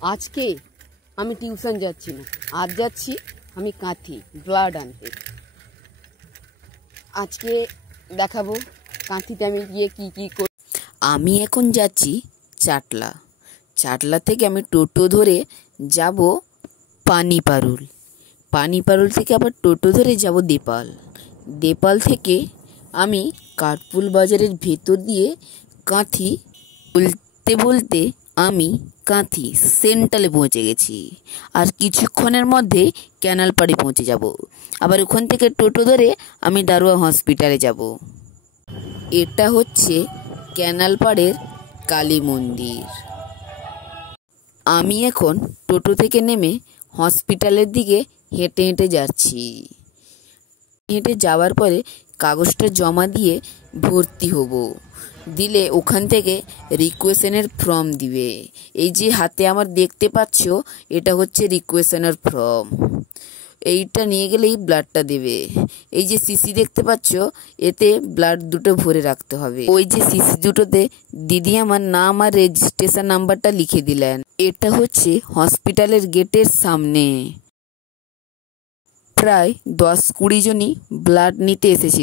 আজকে আমি টিউশন যাচ্ছি না, আজ যাচ্ছি আমি কাঁথি ব্লাড আনতে। আজকে দেখাবো কাঁথিতে আমি গিয়ে কি কি করি। আমি এখন যাচ্ছি চাটলা। চাটলা থেকে আমি টোটো ধরে যাব পানিপারুল। পানিপারুল থেকে আবার টোটো ধরে যাব দেপাল। দেপাল থেকে আমি কাঠপুল বাজারের ভেতর দিয়ে কাঁথি। বলতে বলতে আমি কাঁথি সেন্ট্রালে পৌঁছে গেছি। আর কিছুক্ষণের মধ্যে ক্যানালপাড়ে পৌঁছে যাব। আবার ওখান থেকে টোটো ধরে আমি দারোয়া হসপিটালে যাব। এটা হচ্ছে ক্যানালপাড়ের কালী মন্দির। আমি এখন টোটো থেকে নেমে হসপিটালের দিকে হেঁটে হেঁটে যাচ্ছি। হেঁটে যাওয়ার পরে কাগজটা জমা দিয়ে ভর্তি হব। দিলে ওখান থেকে রিকোয়েশনের ফর্ম দিবে। এই যে হাতে আমার দেখতে পাচ্ছ, এটা হচ্ছে রিকোয়েশনের ফর্ম। এইটা নিয়ে গেলেই ব্লাডটা দেবে। এই যে সিসি দেখতে পাচ্ছ, এতে ব্লাড দুটো ভরে রাখতে হবে। ওই যে সিসি দুটোতে দিদি আমার নাম আর রেজিস্ট্রেশন নাম্বারটা লিখে দিলেন। এটা হচ্ছে হসপিটালের গেটের সামনে। প্রায় 10-20 জনই ব্লাড নিতে এসেছিল।